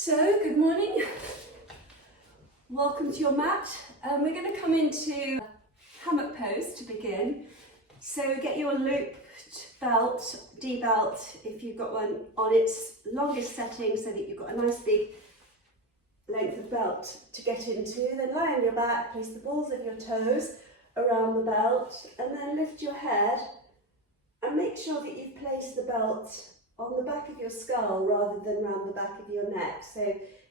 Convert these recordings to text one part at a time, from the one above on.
So, good morning. Welcome to your mat. We're going to come into hammock pose to begin. So get your looped belt, D-belt, if you've got one, on its longest setting so that you've got a nice big length of belt to get into. Then lie on your back, place the balls of your toes around the belt, and then lift your head and make sure that you've placed the belt on the back of your skull rather than round the back of your neck. So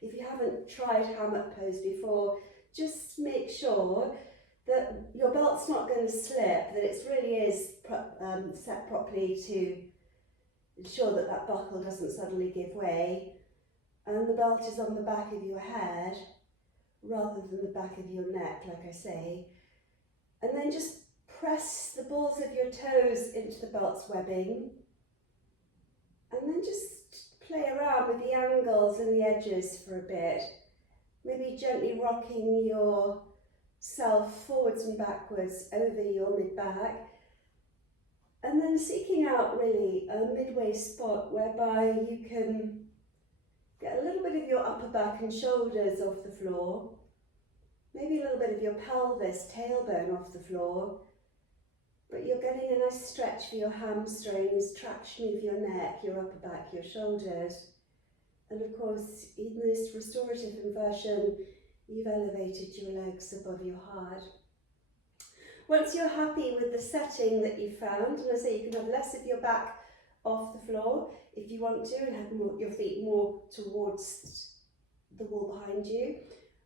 if you haven't tried hammock pose before, just make sure that your belt's not going to slip, that it really is set properly to ensure that that buckle doesn't suddenly give way, and the belt is on the back of your head rather than the back of your neck, like I say. And then just press the balls of your toes into the belt's webbing, and then just play around with the angles and the edges for a bit. Maybe gently rocking yourself forwards and backwards over your mid-back, and then seeking out really a midway spot whereby you can get a little bit of your upper back and shoulders off the floor, maybe a little bit of your pelvis, tailbone off the floor, but you're getting a nice stretch for your hamstrings, traction of your neck, your upper back, your shoulders. And of course, in this restorative inversion, you've elevated your legs above your heart. Once you're happy with the setting that you've found, and I say you can have less of your back off the floor if you want to, and have your feet more towards the wall behind you,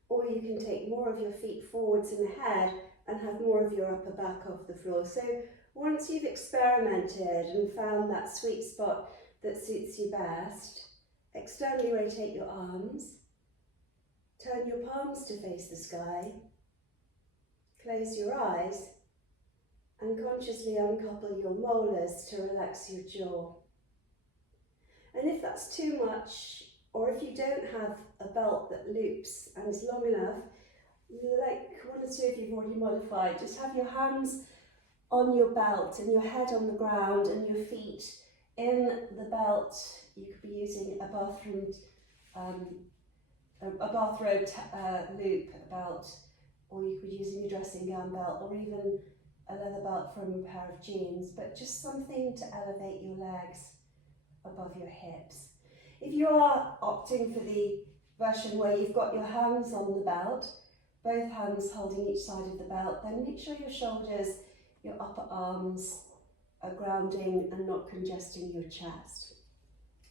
or you can take more of your feet forwards and ahead and have more of your upper back off the floor. So once you've experimented and found that sweet spot that suits you best, externally rotate your arms, turn your palms to face the sky, close your eyes, and consciously uncouple your molars to relax your jaw. And if that's too much, or if you don't have a belt that loops and is long enough, like one or two of you've already modified, just have your hands on your belt and your head on the ground and your feet in the belt. You could be using a bathrobe loop belt, or you could be using a dressing gown belt, or even a leather belt from a pair of jeans, but just something to elevate your legs above your hips. If you are opting for the version where you've got your hands on the belt, both hands holding each side of the belt, then make sure your shoulders, your upper arms are grounding and not congesting your chest.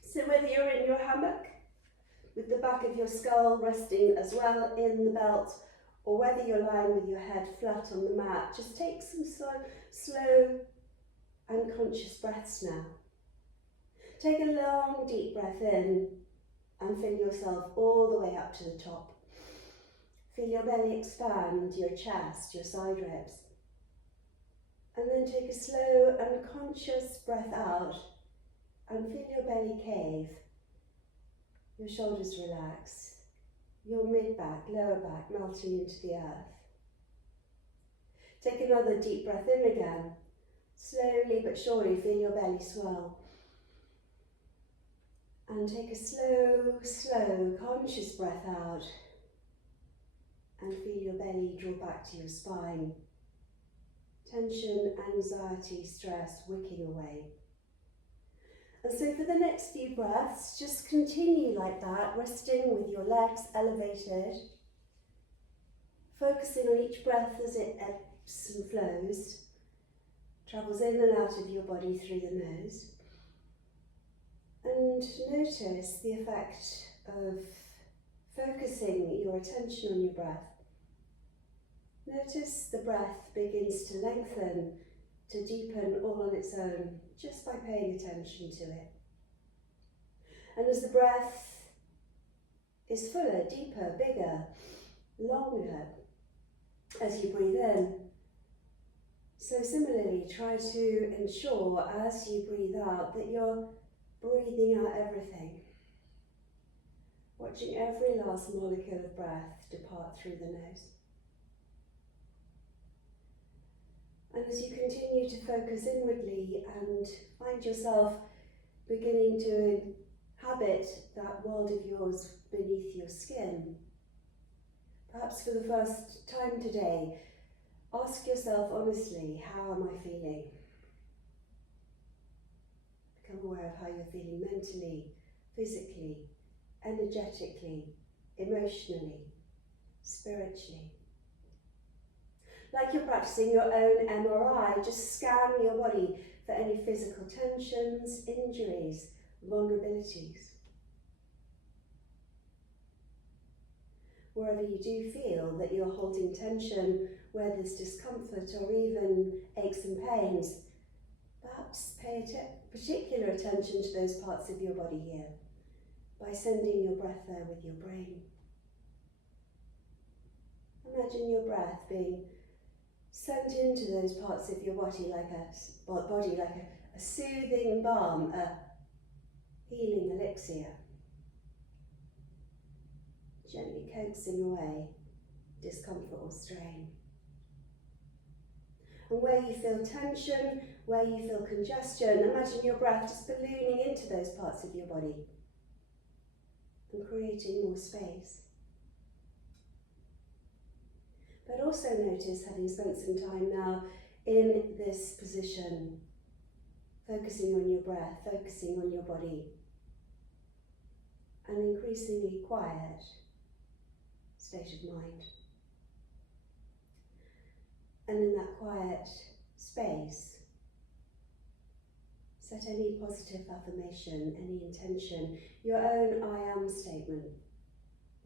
So whether you're in your hammock with the back of your skull resting as well in the belt, or whether you're lying with your head flat on the mat, just take some slow and conscious breaths now. Take a long deep breath in and fill yourself all the way up to the top. Feel your belly expand, your chest, your side ribs. And then take a slow and conscious breath out and feel your belly cave, your shoulders relax, your mid-back, lower back melting into the earth. Take another deep breath in again. Slowly but surely feel your belly swell. And take a slow, conscious breath out and feel your belly draw back to your spine. Tension, anxiety, stress wicking away. And so for the next few breaths, just continue like that, resting with your legs elevated, focusing on each breath as it ebbs and flows, travels in and out of your body through the nose. And notice the effect of focusing your attention on your breath. Notice the breath begins to lengthen, to deepen all on its own, just by paying attention to it. And as the breath is fuller, deeper, bigger, longer, as you breathe in, so similarly try to ensure as you breathe out that you're breathing out everything, watching every last molecule of breath depart through the nose. And as you continue to focus inwardly and find yourself beginning to have inhabit that world of yours beneath your skin. Perhaps for the first time today, ask yourself honestly, how am I feeling? Become aware of how you're feeling mentally, physically, energetically, emotionally, spiritually. Like you're practicing your own MRI, just scan your body for any physical tensions, injuries, vulnerabilities. Wherever you do feel that you're holding tension, where there's discomfort or even aches and pains, perhaps pay particular attention to those parts of your body here by sending your breath there with your brain. Imagine your breath being sent into those parts of your body like a soothing balm, a healing elixir, gently coaxing away discomfort or strain. And where you feel tension, where you feel congestion, imagine your breath just ballooning into those parts of your body and creating more space. But also notice, having spent some time now in this position, focusing on your breath, focusing on your body, an increasingly quiet state of mind. And in that quiet space, set any positive affirmation, any intention, your own I am statement,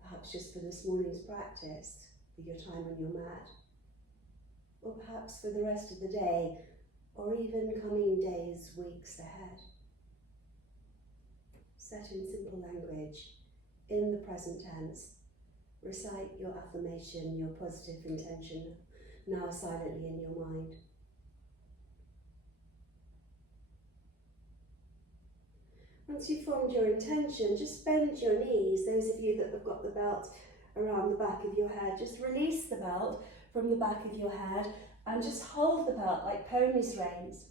perhaps just for this morning's practice, for your time on your mat, or perhaps for the rest of the day, or even coming days, weeks ahead. Set in simple language, in the present tense, recite your affirmation, your positive intention, now silently in your mind. Once you've formed your intention, just bend your knees. Those of you that have got the belt around the back of your head, just release the belt from the back of your head and just hold the belt like ponies' reins.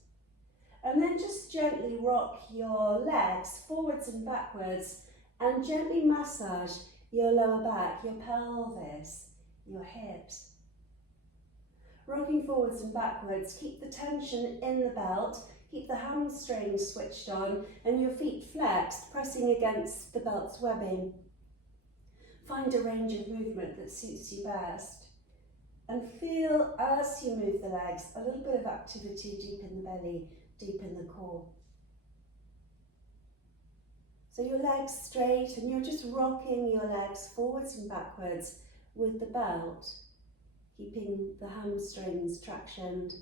And then just gently rock your legs forwards and backwards and gently massage your lower back, your pelvis, your hips. Rocking forwards and backwards, keep the tension in the belt, keep the hamstrings switched on and your feet flexed, pressing against the belt's webbing. Find a range of movement that suits you best. And feel, as you move the legs, a little bit of activity deep in the belly, deep in the core. So your legs straight and you're just rocking your legs forwards and backwards with the belt, keeping the hamstrings tractioned.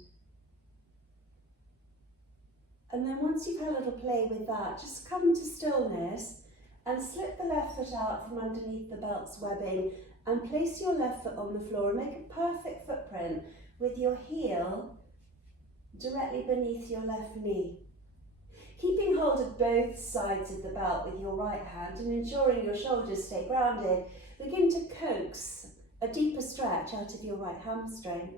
And then once you've had a little play with that, just come to stillness and slip the left foot out from underneath the belt's webbing and place your left foot on the floor and make a perfect footprint with your heel directly beneath your left knee. Keeping hold of both sides of the belt with your right hand and ensuring your shoulders stay grounded, begin to coax a deeper stretch out of your right hamstring.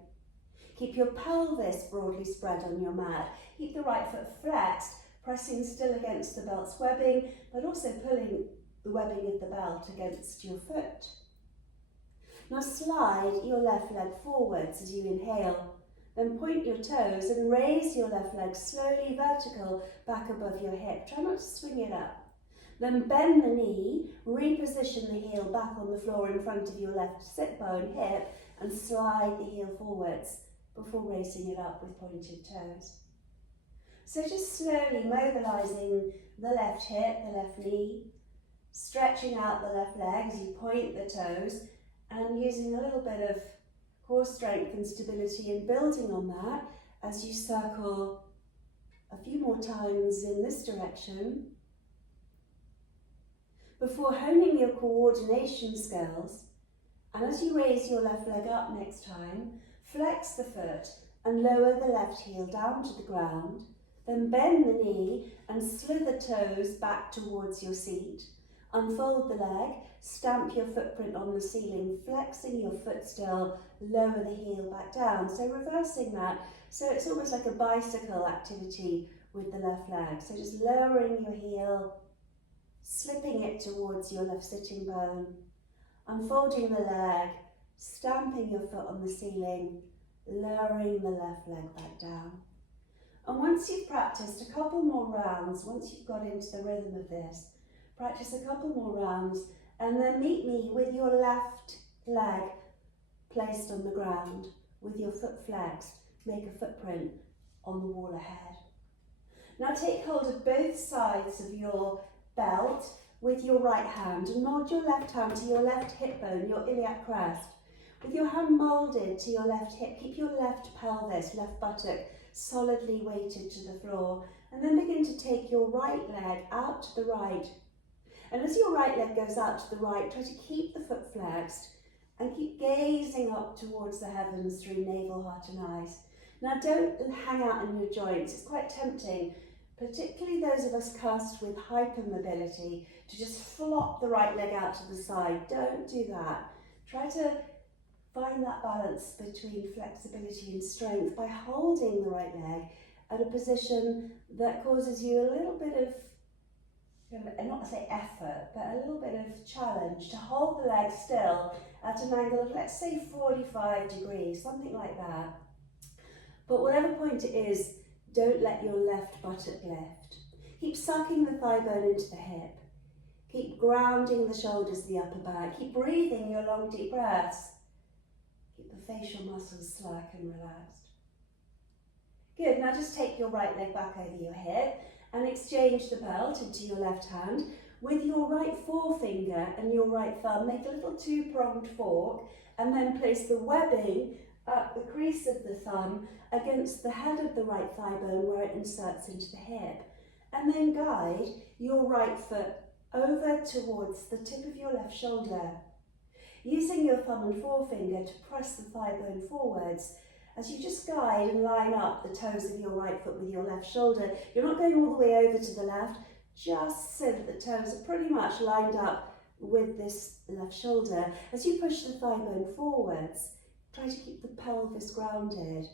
Keep your pelvis broadly spread on your mat. Keep the right foot flexed, pressing still against the belt's webbing, but also pulling the webbing of the belt against your foot. Now slide your left leg forwards as you inhale. Then point your toes and raise your left leg slowly vertical back above your hip. Try not to swing it up. Then bend the knee, reposition the heel back on the floor in front of your left sit bone hip and slide the heel forwards before raising it up with pointed toes. So just slowly mobilising the left hip, the left knee, stretching out the left leg as you point the toes and using a little bit of core strength and stability and building on that as you circle a few more times in this direction before honing your coordination skills. And as you raise your left leg up next time, flex the foot and lower the left heel down to the ground, then bend the knee and slither toes back towards your seat. Unfold the leg, stamp your footprint on the ceiling, flexing your foot still, lower the heel back down. So reversing that, so it's almost like a bicycle activity with the left leg. So just lowering your heel, slipping it towards your left sitting bone, unfolding the leg, stamping your foot on the ceiling, lowering the left leg back down. And once you've practiced a couple more rounds, once you've got into the rhythm of this, practice a couple more rounds and then meet me with your left leg placed on the ground, with your foot flexed, make a footprint on the wall ahead. Now take hold of both sides of your belt with your right hand and mould your left hand to your left hip bone, your iliac crest. With your hand moulded to your left hip, keep your left pelvis, left buttock, solidly weighted to the floor, and then begin to take your right leg out to the right. And as your right leg goes out to the right, try to keep the foot flexed and keep gazing up towards the heavens through navel, heart and eyes. Now don't hang out in your joints, it's quite tempting, particularly those of us cursed with hypermobility, to just flop the right leg out to the side. Don't do that. Try to find that balance between flexibility and strength by holding the right leg at a position that causes you a little bit of, not to say effort, but a little bit of challenge to hold the leg still at an angle of, let's say, 45 degrees, something like that. But whatever point it is, don't let your left buttock lift. Keep sucking the thigh bone into the hip. Keep grounding the shoulders to the upper back. Keep breathing your long, deep breaths. Keep the facial muscles slack and relaxed. Good, now just take your right leg back over your hip and exchange the belt into your left hand. With your right forefinger and your right thumb, make a little two-pronged fork and then place the webbing at the crease of the thumb against the head of the right thigh bone where it inserts into the hip. And then guide your right foot over towards the tip of your left shoulder. Using your thumb and forefinger to press the thigh bone forwards as you just guide and line up the toes of your right foot with your left shoulder. You're not going all the way over to the left, just so that the toes are pretty much lined up with this left shoulder. As you push the thigh bone forwards, try to keep the pelvis grounded,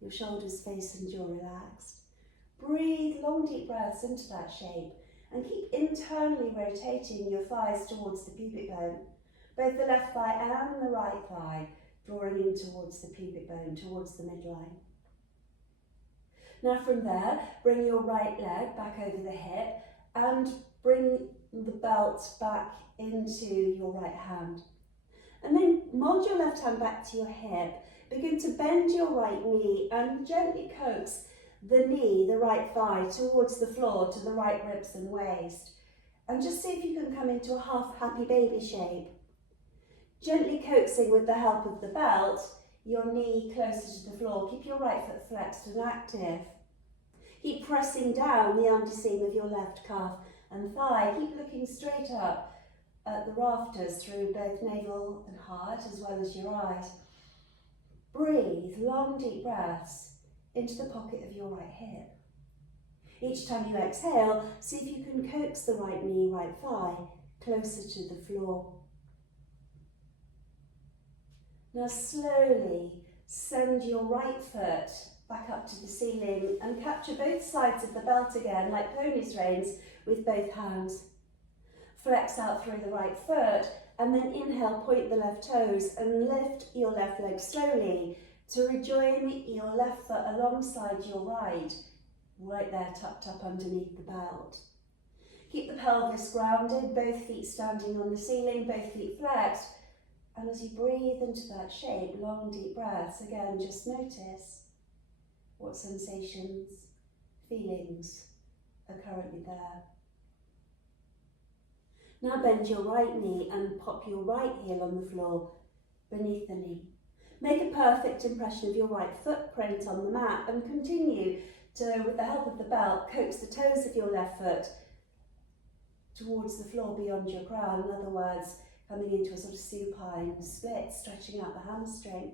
your shoulders, face and jaw relaxed. Breathe long deep breaths into that shape and keep internally rotating your thighs towards the pubic bone. Both the left thigh and the right thigh drawing in towards the pubic bone, towards the midline. Now from there, bring your right leg back over the hip and bring the belt back into your right hand. And then mould your left hand back to your hip. Begin to bend your right knee and gently coax the knee, the right thigh, towards the floor, to the right ribs and waist. And just see if you can come into a half happy baby shape. Gently coaxing with the help of the belt, your knee closer to the floor. Keep your right foot flexed and active. Keep pressing down the underseam of your left calf and thigh. Keep looking straight up at the rafters through both navel and heart as well as your eyes. Breathe long deep breaths into the pocket of your right hip. Each time you exhale, see if you can coax the right knee, right thigh closer to the floor. Now slowly send your right foot back up to the ceiling and capture both sides of the belt again like pony's reins with both hands. Flex out through the right foot and then inhale, point the left toes and lift your left leg slowly to rejoin your left foot alongside your right there tucked up underneath the belt. Keep the pelvis grounded, both feet standing on the ceiling, both feet flexed. And as you breathe into that shape, long deep breaths, again just notice what sensations, feelings are currently there. Now bend your right knee and pop your right heel on the floor beneath the knee. Make a perfect impression of your right footprint on the mat and continue to, with the help of the belt, coax the toes of your left foot towards the floor beyond your crown. In other words, coming into a sort of supine split, stretching out the hamstring.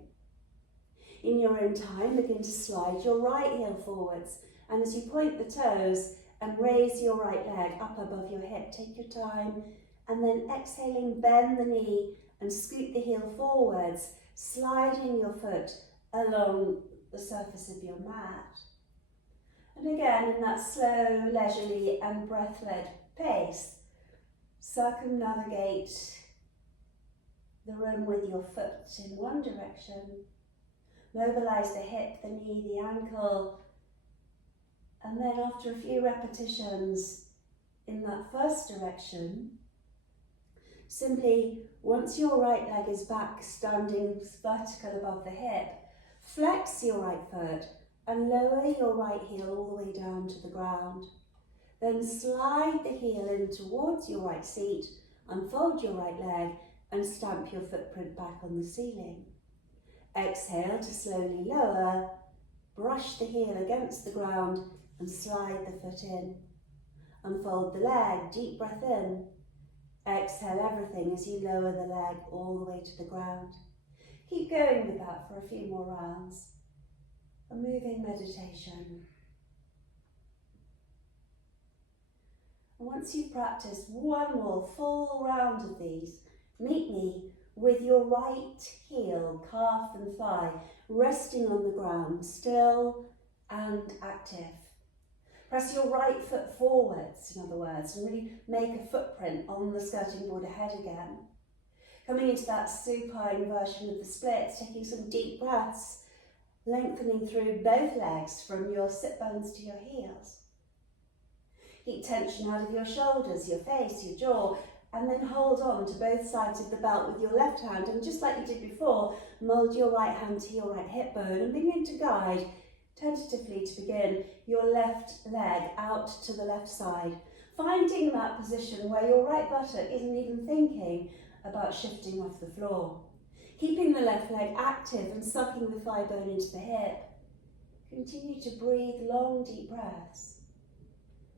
In your own time, begin to slide your right heel forwards, and as you point the toes and raise your right leg up above your hip, take your time, and then exhaling, bend the knee and scoot the heel forwards, sliding your foot along the surface of your mat. And again, in that slow, leisurely and breath-led pace, circumnavigate the room with your foot in one direction. Mobilize the hip, the knee, the ankle, and then after a few repetitions in that first direction, simply, once your right leg is back, standing vertical above the hip, flex your right foot and lower your right heel all the way down to the ground. Then slide the heel in towards your right seat, unfold your right leg and stamp your footprint back on the ceiling. Exhale to slowly lower, brush the heel against the ground and slide the foot in. Unfold the leg, deep breath in. Exhale everything as you lower the leg all the way to the ground. Keep going with that for a few more rounds. A moving meditation. And once you've practiced one more full round of these, meet me with your right heel, calf and thigh resting on the ground, still and active. Press your right foot forwards, in other words, and really make a footprint on the skirting board ahead again. Coming into that supine version of the splits, taking some deep breaths, lengthening through both legs from your sit bones to your heels. Keep tension out of your shoulders, your face, your jaw, and then hold on to both sides of the belt with your left hand, and just like you did before, mould your right hand to your right hip bone and begin to guide tentatively to begin your left leg out to the left side, finding that position where your right buttock isn't even thinking about shifting off the floor. Keeping the left leg active and sucking the thigh bone into the hip. Continue to breathe long, deep breaths.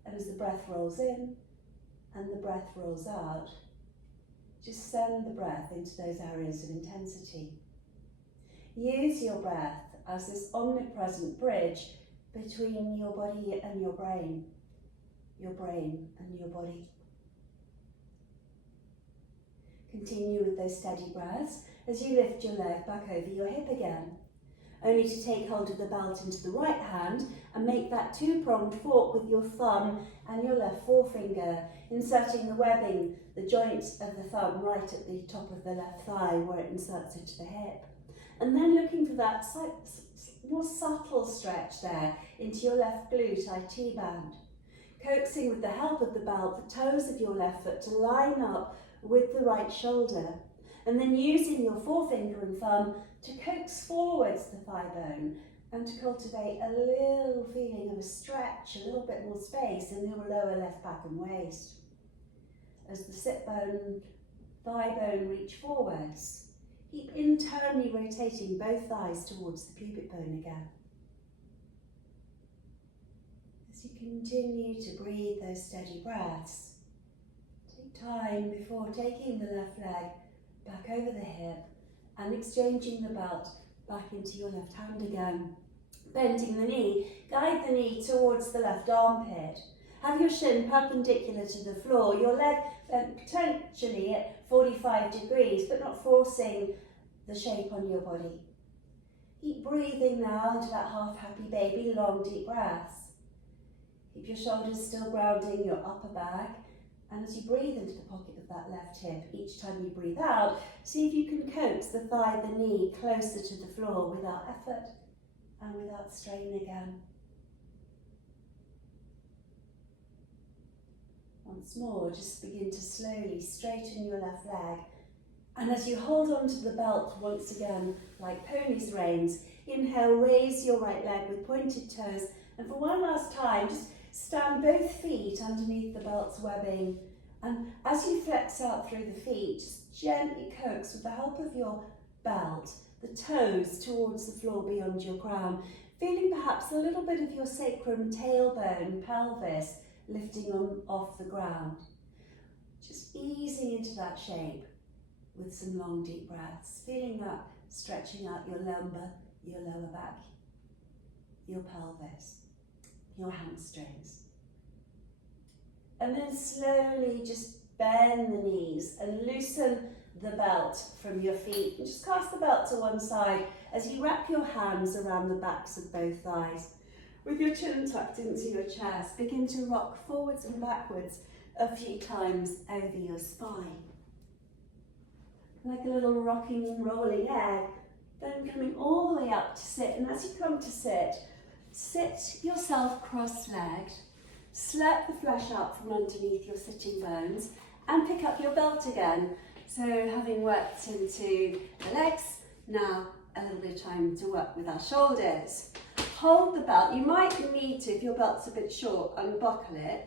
And as the breath rolls in and the breath rolls out, just send the breath into those areas of intensity. Use your breath as this omnipresent bridge between your body and your brain and your body. Continue with those steady breaths as you lift your leg back over your hip again, only to take hold of the belt into the right hand and make that two-pronged fork with your thumb and your left forefinger, inserting the webbing, the joint of the thumb right at the top of the left thigh where it inserts into the hip. And then looking for that more subtle stretch there into your left glute IT band. Coaxing with the help of the belt the toes of your left foot to line up with the right shoulder. And then using your forefinger and thumb to coax forwards the thigh bone and to cultivate a little feeling of a stretch, a little bit more space in your lower left back and waist. As the sit bone, thigh bone reach forwards, keep internally rotating both thighs towards the pubic bone again. As you continue to breathe those steady breaths, take time before taking the left leg back over the hip and exchanging the belt back into your left hand again. Bending the knee, guide the knee towards the left armpit. Have your shin perpendicular to the floor, your leg bent potentially at 45 degrees, but not forcing the shape on your body. Keep breathing now into that half happy baby, long deep breaths. Keep your shoulders still grounding your upper back, and as you breathe into the pocket of that left hip, each time you breathe out, see if you can coax the thigh, the knee closer to the floor without effort and without strain again. Once more, just begin to slowly straighten your left leg. And as you hold on to the belt once again, like pony's reins, inhale, raise your right leg with pointed toes. And for one last time, just stand both feet underneath the belt's webbing. And as you flex out through the feet, just gently coax with the help of your belt, the toes towards the floor beyond your crown, feeling perhaps a little bit of your sacrum, tailbone, pelvis lifting off the ground. Just easing into that shape with some long deep breaths, feeling that stretching out your lumbar, your lower back, your pelvis, your hamstrings. And then slowly just bend the knees and loosen the belt from your feet, and just cast the belt to one side as you wrap your hands around the backs of both thighs. With your chin tucked into your chest, begin to rock forwards and backwards a few times over your spine. Like a little rocking, rolling egg. Then coming all the way up to sit. And as you come to sit, sit yourself cross-legged. Slurp the flesh up from underneath your sitting bones and pick up your belt again. So having worked into the legs, now a little bit of time to work with our shoulders. Hold the belt. You might need to, if your belt's a bit short, unbuckle it,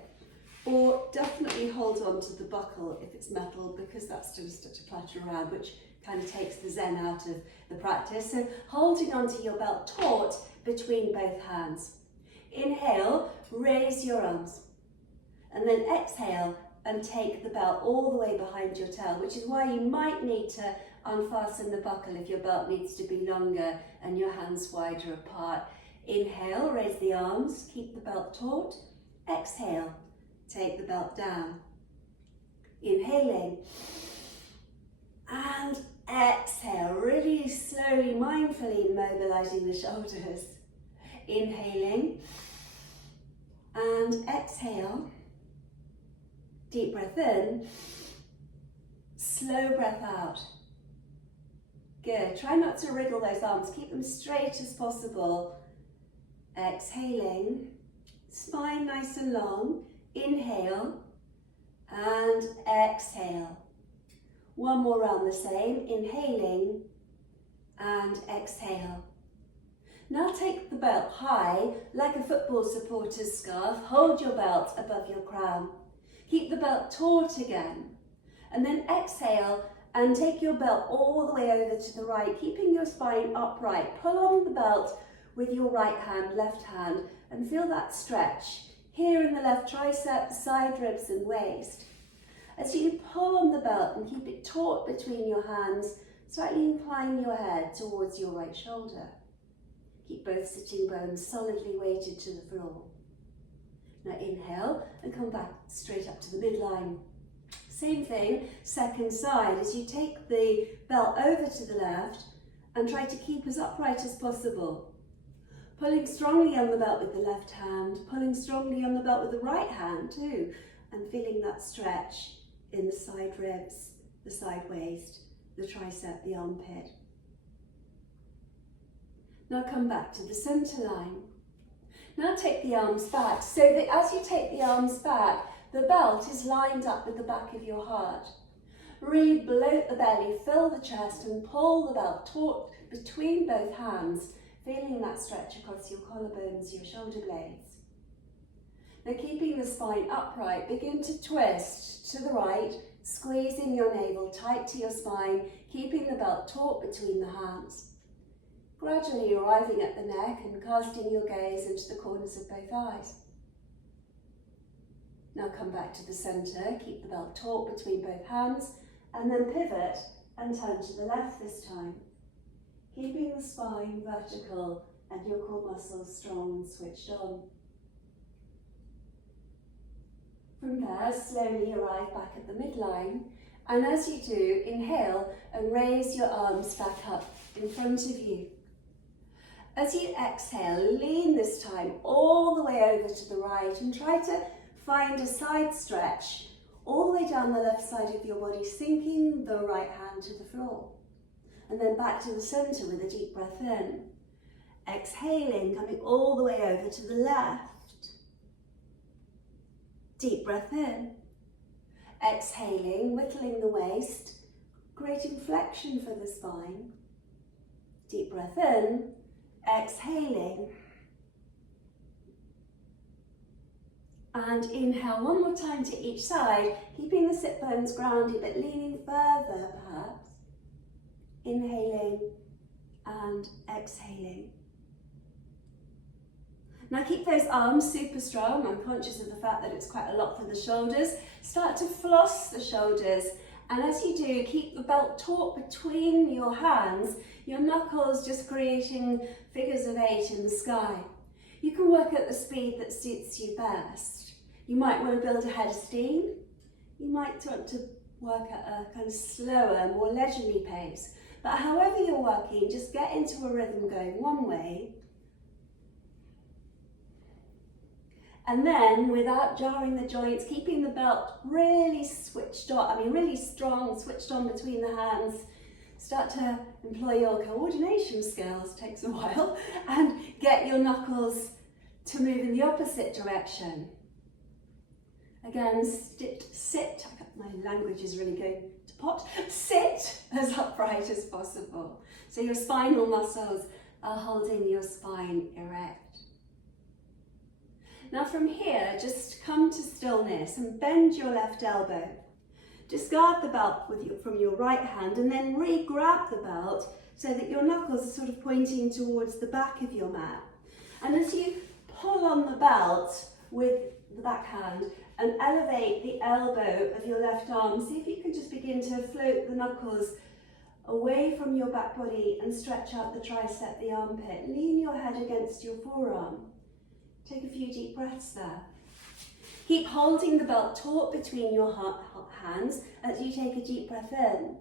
or definitely hold on to the buckle if it's metal, because that's going to start to clatter around, which kind of takes the zen out of the practice. So holding onto your belt taut between both hands. Inhale, raise your arms, and then exhale and take the belt all the way behind your tail, which is why you might need to unfasten the buckle if your belt needs to be longer and your hands wider apart. Inhale, raise the arms, keep the belt taut. Exhale, take the belt down. Inhaling and exhale, really slowly, mindfully mobilizing the shoulders. Inhaling and exhale. Deep breath in, slow breath out. Good. Try not to wriggle those arms. Keep them straight as possible. Exhaling, spine nice and long. Inhale and exhale. One more round the same. Inhaling and exhale. Now take the belt high, like a football supporter's scarf. Hold your belt above your crown. Keep the belt taut again. And then exhale and take your belt all the way over to the right, keeping your spine upright. Pull on the belt with your right hand, left hand, and feel that stretch here in the left tricep, side ribs and waist. As you pull on the belt and keep it taut between your hands, slightly incline your head towards your right shoulder. Keep both sitting bones solidly weighted to the floor. Now inhale and come back straight up to the midline. Same thing, second side, as you take the belt over to the left and try to keep as upright as possible. Pulling strongly on the belt with the left hand, pulling strongly on the belt with the right hand too, and feeling that stretch in the side ribs, the side waist, the tricep, the armpit. Now come back to the center line. Now take the arms back, so that as you take the arms back, the belt is lined up with the back of your heart. Really bloat the belly, fill the chest and pull the belt taut between both hands, feeling that stretch across your collarbones, your shoulder blades. Now keeping the spine upright, begin to twist to the right, squeezing your navel tight to your spine, keeping the belt taut between the hands. Gradually arriving at the neck and casting your gaze into the corners of both eyes. Now come back to the centre, keep the belt taut between both hands, and then pivot and turn to the left this time. Keeping the spine vertical and your core muscles strong and switched on. From there, slowly arrive back at the midline, and as you do, inhale and raise your arms back up in front of you. As you exhale, lean this time all the way over to the right and try to find a side stretch all the way down the left side of your body, sinking the right hand to the floor. And then back to the center with a deep breath in. Exhaling, coming all the way over to the left. Deep breath in. Exhaling, whittling the waist. Great inflection for the spine. Deep breath in. Exhaling. And inhale one more time to each side, keeping the sit bones grounded but leaning further perhaps. Inhaling and exhaling. Now keep those arms super strong. I'm conscious of the fact that it's quite a lot for the shoulders. Start to floss the shoulders, and as you do, keep the belt taut between your hands, your knuckles just creating figures of 8 in the sky. You can work at the speed that suits you best. You might want to build a head of steam. You might want to work at a kind of slower, more leisurely pace. But however you're working, just get into a rhythm going one way. And then, without jarring the joints, keeping the belt really switched on, really strong, switched on between the hands. Start to employ your coordination skills, takes a while, and get your knuckles to move in the opposite direction. Again, sit, my language is really going to pot, sit as upright as possible. So your spinal muscles are holding your spine erect. Now from here, just come to stillness and bend your left elbow. Discard the belt from your right hand and then re-grab the belt so that your knuckles are sort of pointing towards the back of your mat. And as you pull on the belt with the back hand and elevate the elbow of your left arm, see if you can just begin to float the knuckles away from your back body and stretch out the tricep, the armpit. Lean your head against your forearm. Take a few deep breaths there. Keep holding the belt taut between your hands as you take a deep breath in.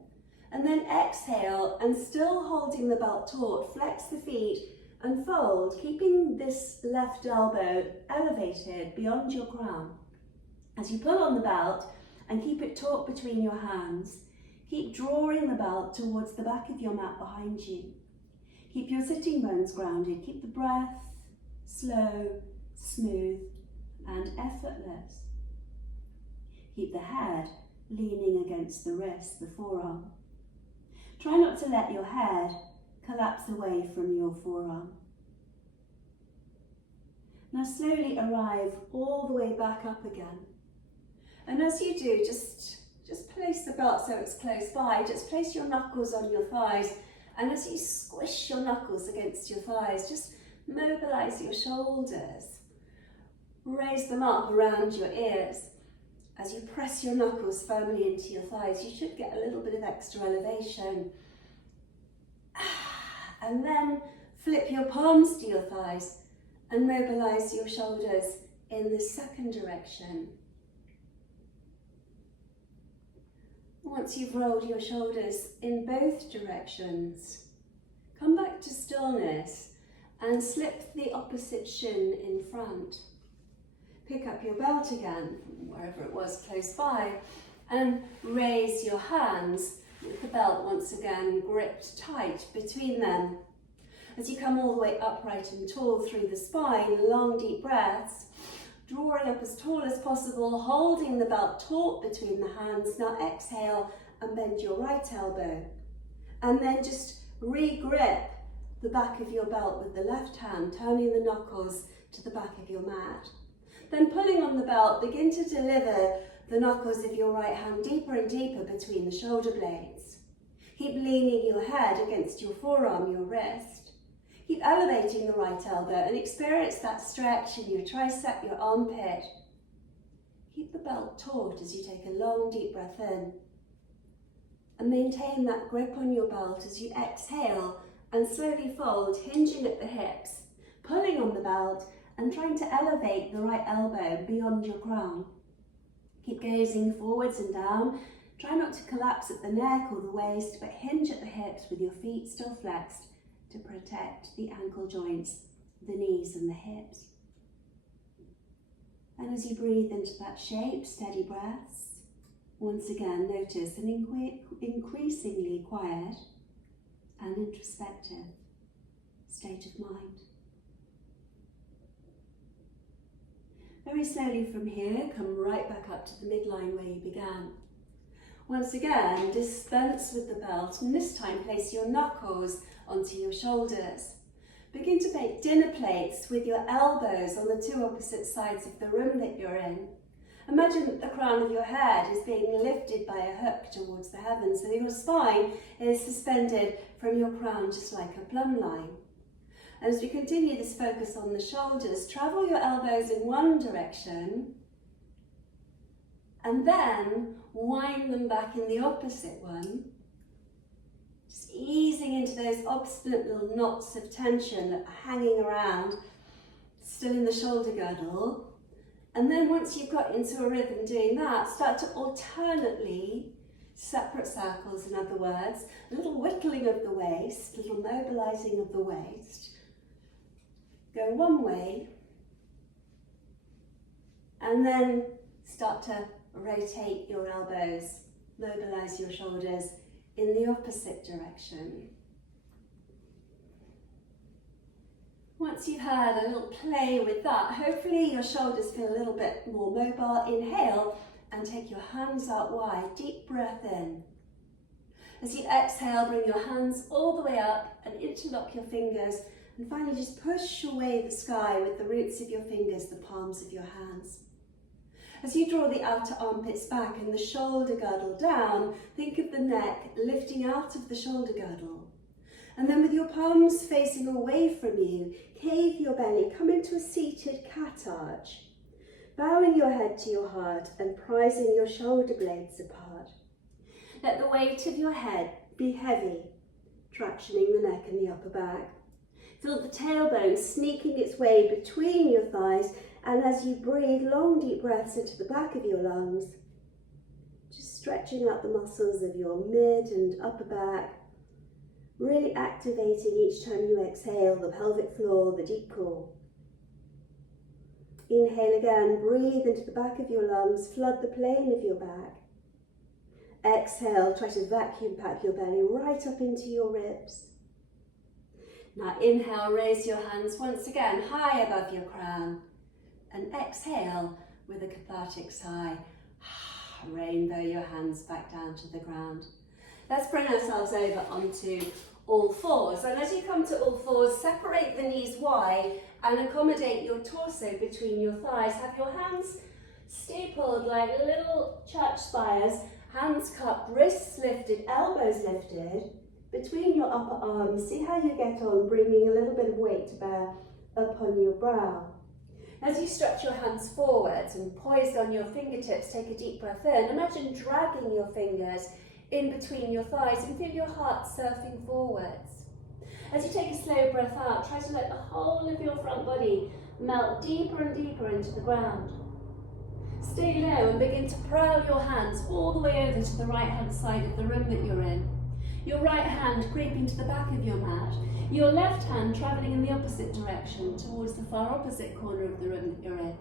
And then exhale, and still holding the belt taut, flex the feet and fold, keeping this left elbow elevated beyond your crown. As you pull on the belt and keep it taut between your hands, keep drawing the belt towards the back of your mat behind you. Keep your sitting bones grounded. Keep the breath slow, smooth and effortless. Keep the head leaning against the wrist, the forearm. Try not to let your head collapse away from your forearm. Now slowly arrive all the way back up again. And as you do, just place the belt so it's close by. Just place your knuckles on your thighs. And as you squish your knuckles against your thighs, just mobilize your shoulders. Raise them up around your ears. As you press your knuckles firmly into your thighs, you should get a little bit of extra elevation. And then flip your palms to your thighs and mobilize your shoulders in the second direction. Once you've rolled your shoulders in both directions, come back to stillness and slip the opposite shin in front. Pick up your belt again, wherever it was close by, and raise your hands with the belt once again gripped tight between them. As you come all the way upright and tall through the spine, long deep breaths, drawing up as tall as possible, holding the belt taut between the hands. Now exhale and bend your right elbow. And then just re-grip the back of your belt with the left hand, turning the knuckles to the back of your mat. Then pulling on the belt, begin to deliver the knuckles of your right hand deeper and deeper between the shoulder blades. Keep leaning your head against your forearm, your wrist. Keep elevating the right elbow and experience that stretch in your tricep, your armpit. Keep the belt taut as you take a long deep breath in. And maintain that grip on your belt as you exhale and slowly fold, hinging at the hips, pulling on the belt and trying to elevate the right elbow beyond your crown. Keep gazing forwards and down. Try not to collapse at the neck or the waist, but hinge at the hips with your feet still flexed to protect the ankle joints, the knees and the hips. And as you breathe into that shape, steady breaths, once again notice an increasingly quiet and introspective state of mind. Very slowly from here, come right back up to the midline where you began. Once again, dispense with the belt and this time place your knuckles onto your shoulders. Begin to make dinner plates with your elbows on the two opposite sides of the room that you're in. Imagine that the crown of your head is being lifted by a hook towards the heavens, so your spine is suspended from your crown just like a plumb line. As we continue this focus on the shoulders, travel your elbows in one direction and then wind them back in the opposite one. Just easing into those obstinate little knots of tension that are hanging around, still in the shoulder girdle. And then once you've got into a rhythm doing that, start to alternately, separate circles in other words, a little whittling of the waist, a little mobilizing of the waist. Go one way And then start to rotate your elbows, mobilize your shoulders in the opposite direction. Once you've had a little play with that, hopefully your shoulders feel a little bit more mobile. Inhale and take your hands out wide. Deep breath in. As you exhale, bring your hands all the way up and interlock your fingers, and finally just push away the sky with the roots of your fingers, the palms of your hands. As you draw the outer armpits back and the shoulder girdle down, think of the neck lifting out of the shoulder girdle. And then with your palms facing away from you, cave your belly, come into a seated cat arch, bowing your head to your heart and prizing your shoulder blades apart. Let the weight of your head be heavy, tractioning the neck and the upper back. Feel the tailbone sneaking its way between your thighs, and as you breathe long deep breaths into the back of your lungs, just stretching out the muscles of your mid and upper back, really activating each time you exhale the pelvic floor, the deep core. Inhale again, breathe into the back of your lungs, flood the plane of your back. Exhale, try to vacuum pack your belly right up into your ribs. Now inhale, raise your hands once again high above your crown, and exhale with a cathartic sigh. Rainbow your hands back down to the ground. Let's bring ourselves over onto all fours, and as you come to all fours, separate the knees wide and accommodate your torso between your thighs. Have your hands steepled like little church spires, hands cupped, wrists lifted, elbows lifted, between your upper arms. See how you get on, bringing a little bit of weight to bear upon your brow. As you stretch your hands forwards and poised on your fingertips, take a deep breath in. Imagine dragging your fingers in between your thighs and feel your heart surfing forwards. As you take a slow breath out, try to let the whole of your front body melt deeper and deeper into the ground. Stay low and begin to prowl your hands all the way over to the right hand side of the room that you're in. Your right hand creeping to the back of your mat, your left hand travelling in the opposite direction towards the far opposite corner of the room that you're in.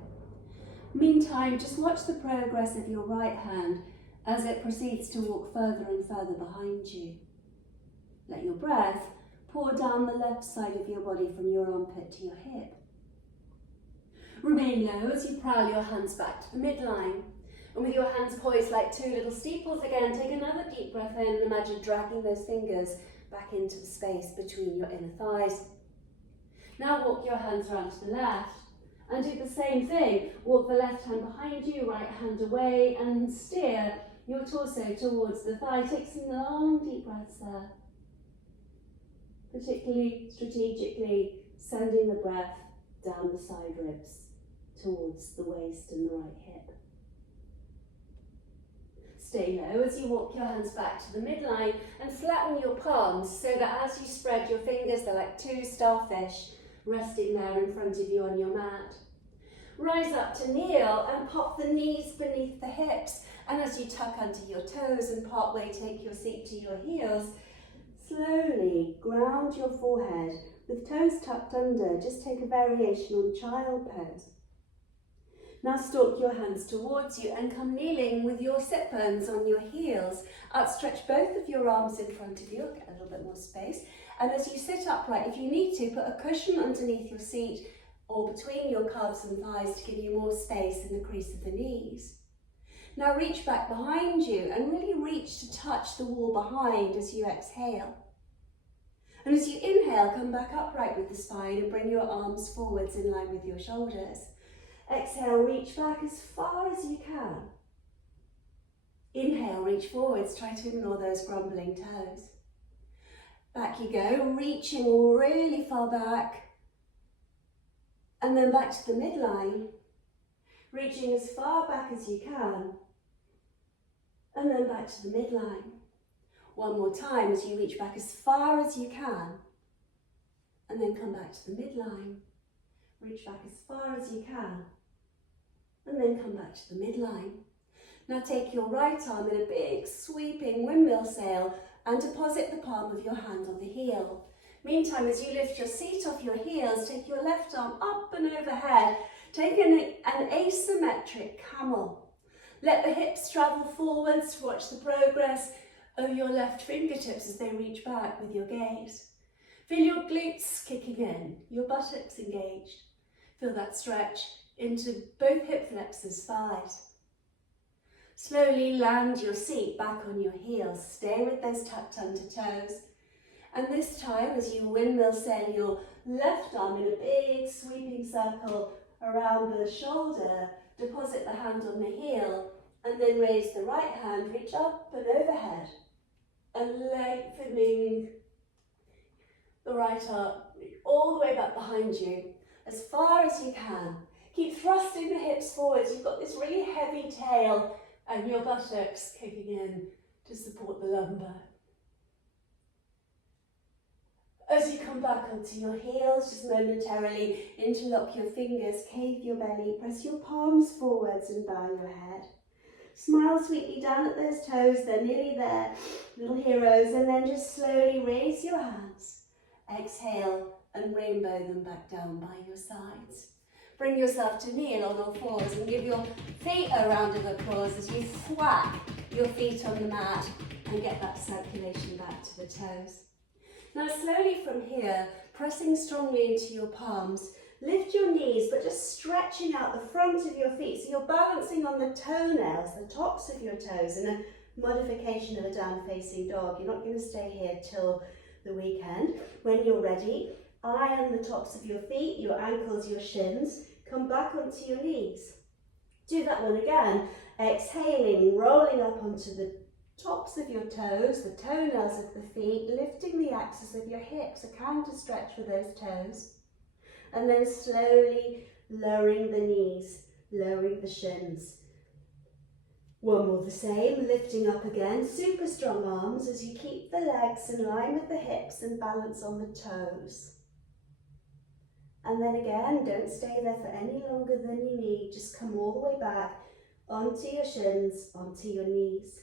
Meantime, just watch the progress of your right hand as it proceeds to walk further and further behind you. Let your breath pour down the left side of your body from your armpit to your hip. Remain low as you prowl your hands back to the midline. And with your hands poised like two little steeples again, take another deep breath in and imagine dragging those fingers back into the space between your inner thighs. Now walk your hands around to the left and do the same thing. Walk the left hand behind you, right hand away, and steer your torso towards the thigh. Take some long deep breaths there. Particularly strategically sending the breath down the side ribs towards the waist and the right hip. Stay low as you walk your hands back to the midline and flatten your palms so that as you spread your fingers, they're like two starfish resting there in front of you on your mat. Rise up to kneel and pop the knees beneath the hips, and as you tuck under your toes and partway take your seat to your heels, slowly ground your forehead with toes tucked under. Just take a variation on child pose. Now stalk your hands towards you and come kneeling with your sit bones on your heels. Outstretch both of your arms in front of you, get a little bit more space. And as you sit upright, if you need to, put a cushion underneath your seat or between your calves and thighs to give you more space in the crease of the knees. Now reach back behind you and really reach to touch the wall behind as you exhale. And as you inhale, come back upright with the spine and bring your arms forwards in line with your shoulders. Exhale, reach back as far as you can. Inhale, reach forwards, try to ignore those grumbling toes. Back you go, reaching really far back. And then back to the midline, reaching as far back as you can. And then back to the midline. One more time as you reach back as far as you can. And then come back to the midline. Reach back as far as you can, and then come back to the midline. Now take your right arm in a big sweeping windmill sail and deposit the palm of your hand on the heel. Meantime, as you lift your seat off your heels, take your left arm up and overhead, Take an asymmetric camel. Let the hips travel forwards, watch the progress of your left fingertips as they reach back with your gaze. Feel your glutes kicking in, your buttocks engaged. Feel that stretch into both hip flexors, thighs. Slowly land your seat back on your heels. Stay with those tucked under toes. And this time, as you windmill sail your left arm in a big sweeping circle around the shoulder, deposit the hand on the heel, and then raise the right hand, reach up and overhead, and lengthening the right arm all the way back behind you, as far as you can. Keep thrusting the hips forwards. You've got this really heavy tail and your buttocks kicking in to support the lumbar. As you come back onto your heels, just momentarily interlock your fingers, cave your belly, press your palms forwards and bow your head. Smile sweetly down at those toes, they're nearly there, little heroes, and then just slowly raise your hands. Exhale and rainbow them back down by your sides. Bring yourself to kneel on all fours and give your feet a round of applause as you thwack your feet on the mat and get that circulation back to the toes. Now slowly from here, pressing strongly into your palms, lift your knees but just stretching out the front of your feet so you're balancing on the toenails, the tops of your toes in a modification of a down-facing dog. You're not going to stay here till the weekend. When you're ready, iron the tops of your feet, your ankles, your shins, come back onto your knees. Do that one again, exhaling, rolling up onto the tops of your toes, the toenails of the feet, lifting the axis of your hips, a counter stretch for those toes, and then slowly lowering the knees, lowering the shins. One more the same, lifting up again, super strong arms as you keep the legs in line with the hips and balance on the toes. And then again, don't stay there for any longer than you need, just come all the way back onto your shins, onto your knees.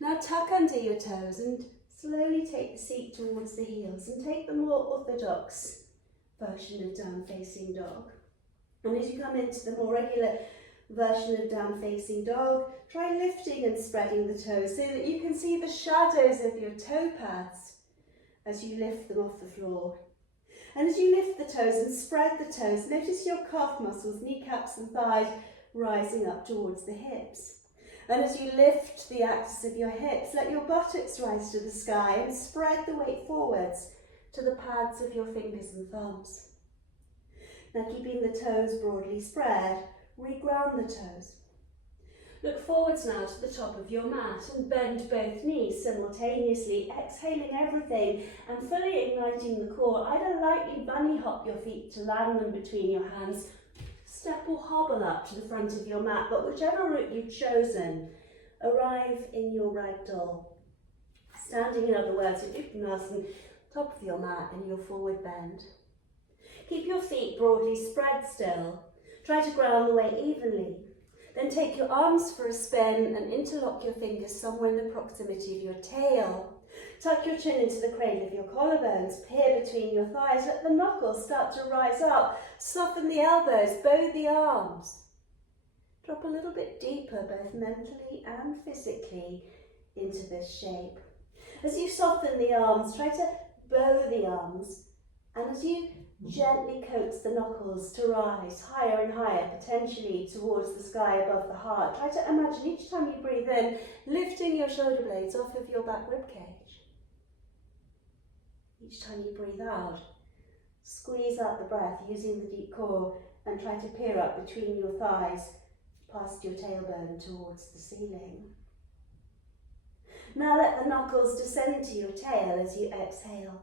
Now tuck under your toes and slowly take the seat towards the heels and take the more orthodox version of down-facing dog. And as you come into the more regular version of down-facing dog, try lifting and spreading the toes so that you can see the shadows of your toe pads as you lift them off the floor. And as you lift the toes and spread the toes, notice your calf muscles, kneecaps and thighs rising up towards the hips. And as you lift the axis of your hips, let your buttocks rise to the sky and spread the weight forwards to the pads of your fingers and thumbs. Now keeping the toes broadly spread, reground the toes. Look forwards now to the top of your mat and bend both knees simultaneously, exhaling everything and fully igniting the core. Either lightly bunny hop your feet to land them between your hands, step or hobble up to the front of your mat, but whichever route you've chosen, arrive in your ragdoll. Standing, in other words, in Uttanasana, top of your mat in your forward bend. Keep your feet broadly spread still. Try to ground the weight evenly. Then take your arms for a spin and interlock your fingers somewhere in the proximity of your tail. Tuck your chin into the cradle of your collarbones, peer between your thighs, let the knuckles start to rise up, soften the elbows, bow the arms. Drop a little bit deeper, both mentally and physically, into this shape. As you soften the arms, try to bow the arms, and as you gently coax the knuckles to rise higher and higher, potentially towards the sky above the heart. Try to imagine each time you breathe in, lifting your shoulder blades off of your back rib cage. Each time you breathe out, squeeze out the breath using the deep core and try to peer up between your thighs, past your tailbone towards the ceiling. Now let the knuckles descend to your tail as you exhale.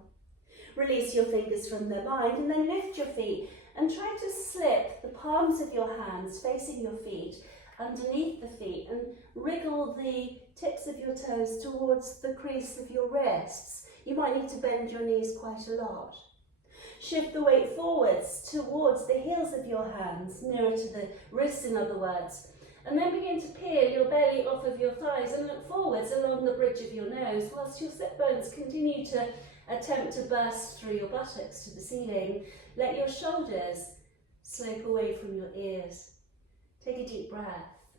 Release your fingers from their bind and then lift your feet and try to slip the palms of your hands facing your feet underneath the feet and wriggle the tips of your toes towards the crease of your wrists. You might need to bend your knees quite a lot. Shift the weight forwards towards the heels of your hands, nearer to the wrists in other words, and then begin to peel your belly off of your thighs and look forwards along the bridge of your nose whilst your sit bones continue to attempt to burst through your buttocks to the ceiling. Let your shoulders slope away from your ears. Take a deep breath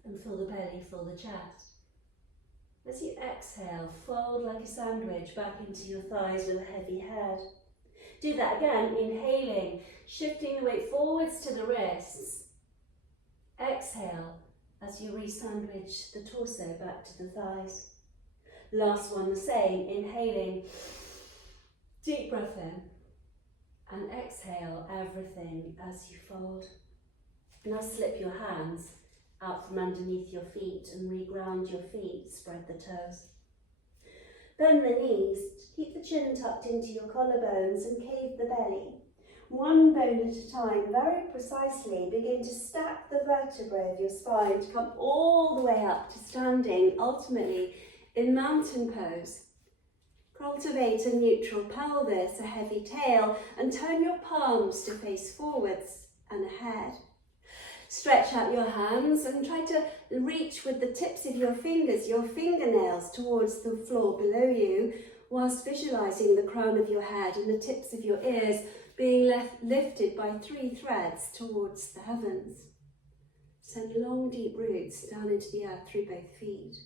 and fill the belly, fill the chest. As you exhale, fold like a sandwich back into your thighs with a heavy head. Do that again, inhaling, shifting the weight forwards to the wrists. Exhale as you re-sandwich the torso back to the thighs. Last one the same, inhaling, deep breath in, and exhale everything as you fold. Now slip your hands out from underneath your feet and re-ground your feet, spread the toes. Bend the knees, keep the chin tucked into your collarbones and cave the belly. One bone at a time, very precisely, begin to stack the vertebrae of your spine to come all the way up to standing, ultimately in mountain pose. Cultivate a neutral pelvis, a heavy tail, and turn your palms to face forwards and ahead. Stretch out your hands and try to reach with the tips of your fingers, your fingernails, towards the floor below you, whilst visualising the crown of your head and the tips of your ears being lifted by 3 threads towards the heavens. Send long, deep roots down into the earth through both feet.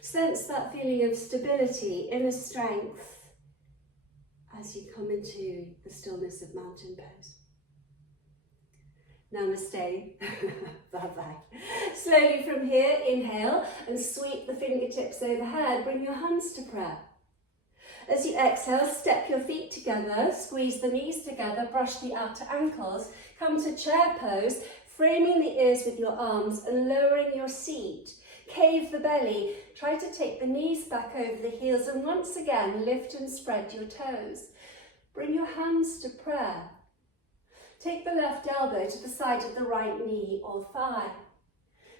Sense that feeling of stability, inner strength, as you come into the stillness of mountain pose. Namaste. Bye-bye. Slowly from here, inhale and sweep the fingertips overhead. Bring your hands to prayer. As you exhale, step your feet together, squeeze the knees together, brush the outer ankles, come to chair pose, framing the ears with your arms and lowering your seat. Cave the belly, try to take the knees back over the heels and once again lift and spread your toes. Bring your hands to prayer. Take the left elbow to the side of the right knee or thigh.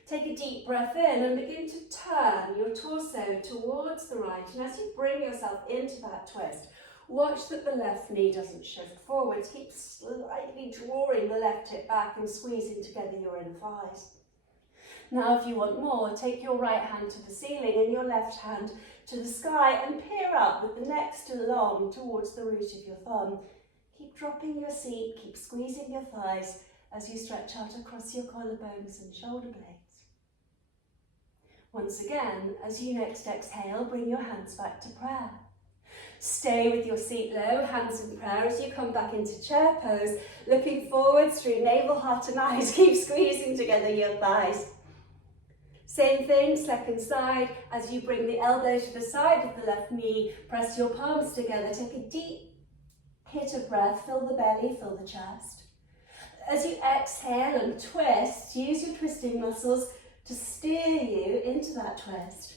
Take a deep breath in and begin to turn your torso towards the right. And as you bring yourself into that twist, watch that the left knee doesn't shift forwards. Keep slightly drawing the left hip back and squeezing together your inner thighs. Now, if you want more, take your right hand to the ceiling and your left hand to the sky and peer up with the neck still long towards the root of your thumb. Keep dropping your seat, keep squeezing your thighs as you stretch out across your collarbones and shoulder blades. Once again, as you next exhale, bring your hands back to prayer. Stay with your seat low, hands in prayer as you come back into chair pose, looking forwards through navel, heart and eyes. Keep squeezing together your thighs. Same thing, second side, as you bring the elbow to the side of the left knee, press your palms together, take a deep hit of breath, fill the belly, fill the chest. As you exhale and twist, use your twisting muscles to steer you into that twist.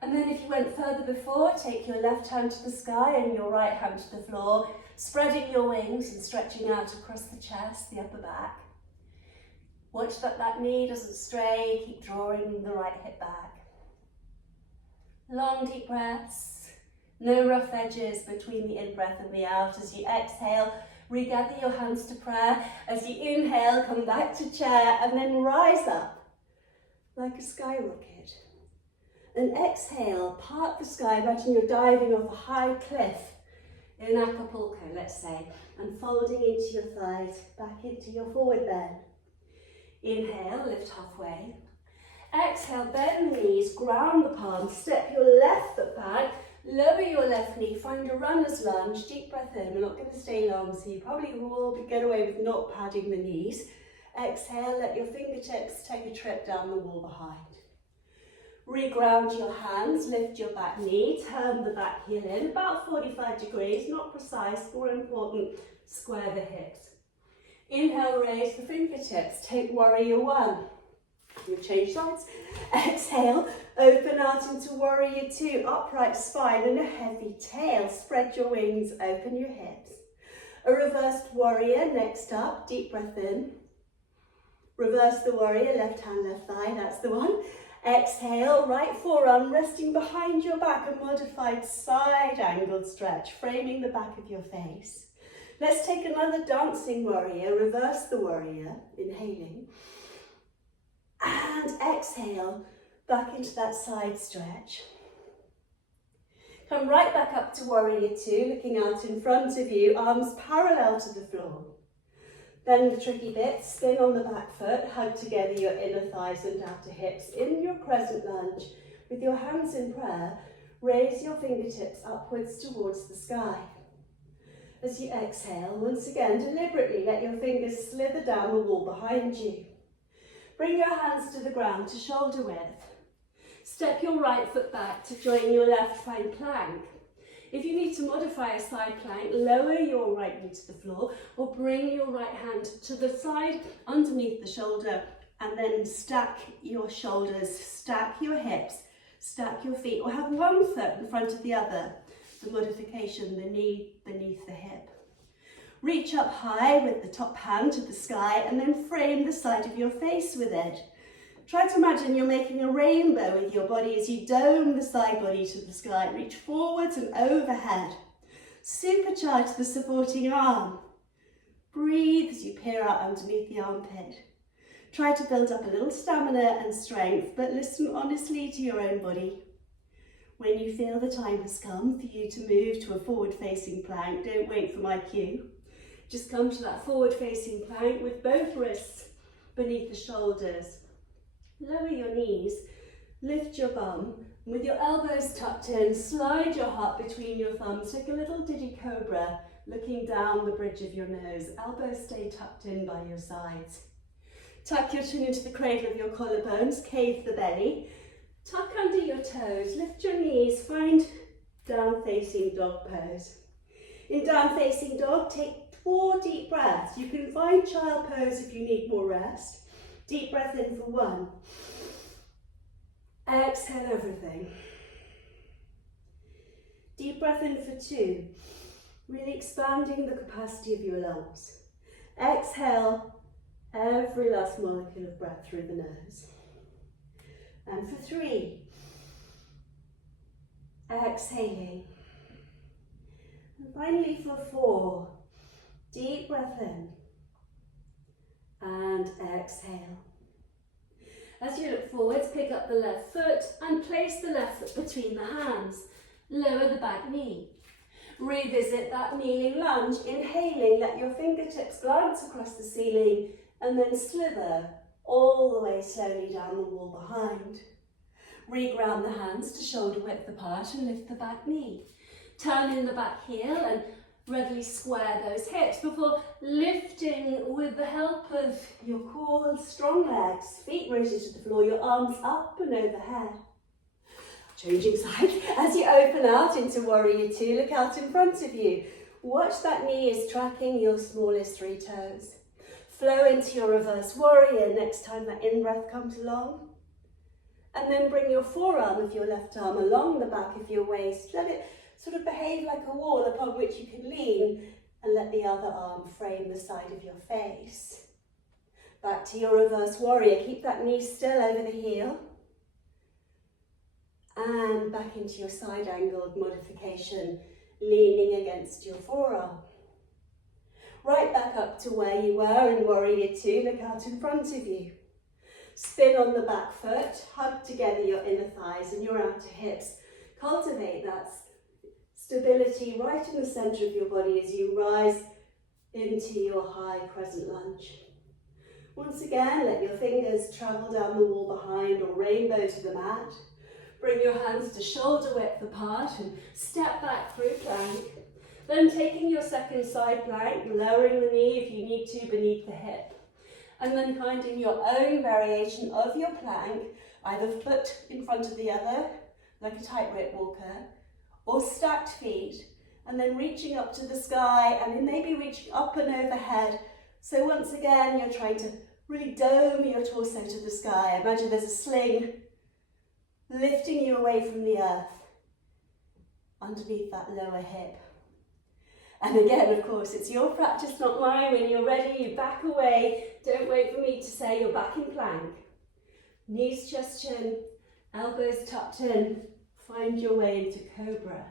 And then if you went further before, take your left hand to the sky and your right hand to the floor, spreading your wings and stretching out across the chest, the upper back. Watch that that knee doesn't stray, keep drawing the right hip back. Long deep breaths, no rough edges between the in-breath and the out. As you exhale, regather your hands to prayer. As you inhale, come back to chair and then rise up like a skyrocket. And exhale, part the sky, imagine you're diving off a high cliff in Acapulco, let's say, and folding into your thighs, back into your forward bend. Inhale, lift halfway. Exhale, bend the knees, ground the palms, step your left foot back, lower your left knee, find a runner's lunge, deep breath in. We're not going to stay long, so you probably will get away with not padding the knees. Exhale, let your fingertips take a trip down the wall behind. Reground your hands, lift your back knee, turn the back heel in, about 45 degrees, not precise, more important, square the hips. Inhale, raise the fingertips, take warrior one. You change sides. Exhale, open out into warrior two, upright spine and a heavy tail. Spread your wings, open your hips. A reversed warrior, next up, deep breath in. Reverse the warrior, left hand, left thigh, that's the one. Exhale, right forearm resting behind your back, a modified side angled stretch, framing the back of your face. Let's take another dancing warrior, reverse the warrior, inhaling. And exhale, back into that side stretch. Come right back up to warrior two, looking out in front of you, arms parallel to the floor. Then the tricky bit, spin on the back foot, hug together your inner thighs and outer hips in your crescent lunge. With your hands in prayer, raise your fingertips upwards towards the sky. As you exhale, once again, deliberately let your fingers slither down the wall behind you. Bring your hands to the ground to shoulder width. Step your right foot back to join your left fine plank. If you need to modify a side plank, lower your right knee to the floor or bring your right hand to the side underneath the shoulder and then stack your shoulders, stack your hips, stack your feet, or have one foot in front of the other. The modification, the knee beneath the hip. Reach up high with the top hand to the sky and then frame the side of your face with it. Try to imagine you're making a rainbow with your body as you dome the side body to the sky. Reach forwards and overhead. Supercharge the supporting arm. Breathe as you peer out underneath the armpit. Try to build up a little stamina and strength, but listen honestly to your own body. When you feel the time has come for you to move to a forward-facing plank, don't wait for my cue. Just come to that forward-facing plank with both wrists beneath the shoulders. Lower your knees, lift your bum, and with your elbows tucked in, slide your heart between your thumbs. Take a little digi cobra, looking down the bridge of your nose. Elbows stay tucked in by your sides. Tuck your chin into the cradle of your collarbones, cave the belly. Tuck under your toes, lift your knees, find down facing dog pose. In down facing dog, take 4 deep breaths. You can find child pose if you need more rest. Deep breath in for 1. Exhale everything. Deep breath in for 2. Really expanding the capacity of your lungs. Exhale every last molecule of breath through the nose. And for 3. Exhaling. And finally for 4. Deep breath in. And exhale. As you look forwards, pick up the left foot and place the left foot between the hands. Lower the back knee. Revisit that kneeling lunge. Inhaling, let your fingertips glance across the ceiling and then slither all the way slowly down the wall behind. Reground the hands to shoulder width apart and lift the back knee. Turn in the back heel and readily square those hips before lifting with the help of your core, strong legs, feet rooted to the floor, your arms up and overhead. Changing side. As you open out into Warrior 2, look out in front of you. Watch that knee is tracking your smallest 3 toes. Flow into your reverse warrior next time that in-breath comes along. And then bring your forearm of your left arm along the back of your waist. Let it sort of behave like a wall upon which you can lean, and let the other arm frame the side of your face. Back to your reverse warrior. Keep that knee still over the heel. And back into your side angled modification, leaning against your forearm. Right back up to where you were in Warrior 2, look out in front of you. Spin on the back foot, hug together your inner thighs and your outer hips. Cultivate that stability right in the centre of your body as you rise into your high crescent lunge. Once again, let your fingers travel down the wall behind or rainbow to the mat. Bring your hands to shoulder width apart and step back through plank. Then taking your second side plank, lowering the knee if you need to beneath the hip. And then finding your own variation of your plank, either foot in front of the other, like a tightrope walker, or stacked feet, and then reaching up to the sky and then maybe reaching up and overhead. So once again, you're trying to really dome your torso to the sky. Imagine there's a sling lifting you away from the earth underneath that lower hip. And again, of course, it's your practice, not mine. When you're ready, you back away. Don't wait for me to say you're back in plank. Knees, chest, chin, elbows tucked in. Find your way into cobra.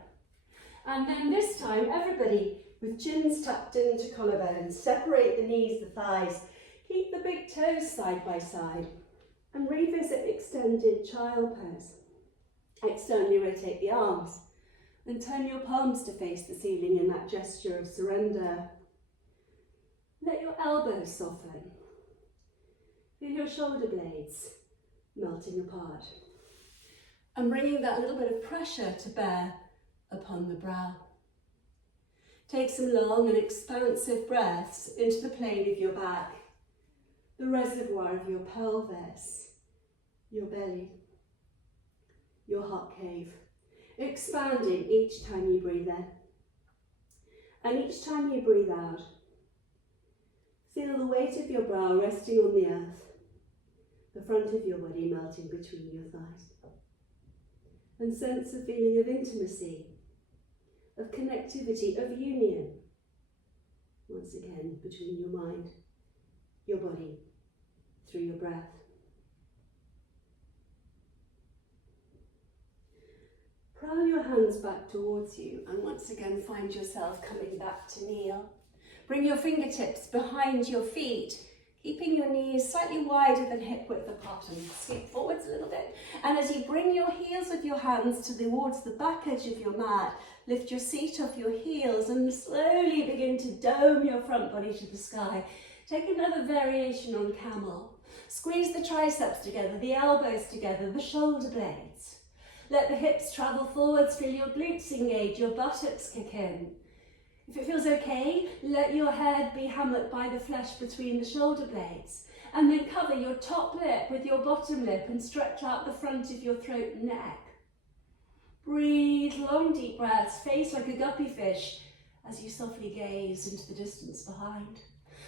And then this time, everybody with chins tucked into collarbones. Separate the knees, the thighs. Keep the big toes side by side. And revisit extended child pose. Externally rotate the arms. Then turn your palms to face the ceiling in that gesture of surrender. Let your elbows soften. Feel your shoulder blades melting apart. And bringing that little bit of pressure to bear upon the brow. Take some long and expansive breaths into the plane of your back, the reservoir of your pelvis, your belly, your heart cave, expanding each time you breathe in. And each time you breathe out, feel the weight of your brow resting on the earth, the front of your body melting between your thighs. And sense a feeling of intimacy, of connectivity, of union, once again, between your mind, your body, through your breath. Prowl your hands back towards you and once again find yourself coming back to kneel. Bring your fingertips behind your feet, keeping your knees slightly wider than hip width apart, and sweep forwards a little bit. And as you bring your heels of your hands towards the back edge of your mat, lift your seat off your heels and slowly begin to dome your front body to the sky. Take another variation on camel. Squeeze the triceps together, the elbows together, the shoulder blades. Let the hips travel forwards, feel your glutes engage, your buttocks kick in. If it feels okay, let your head be hammocked by the flesh between the shoulder blades, and then cover your top lip with your bottom lip and stretch out the front of your throat and neck. Breathe long deep breaths, face like a guppy fish as you softly gaze into the distance behind.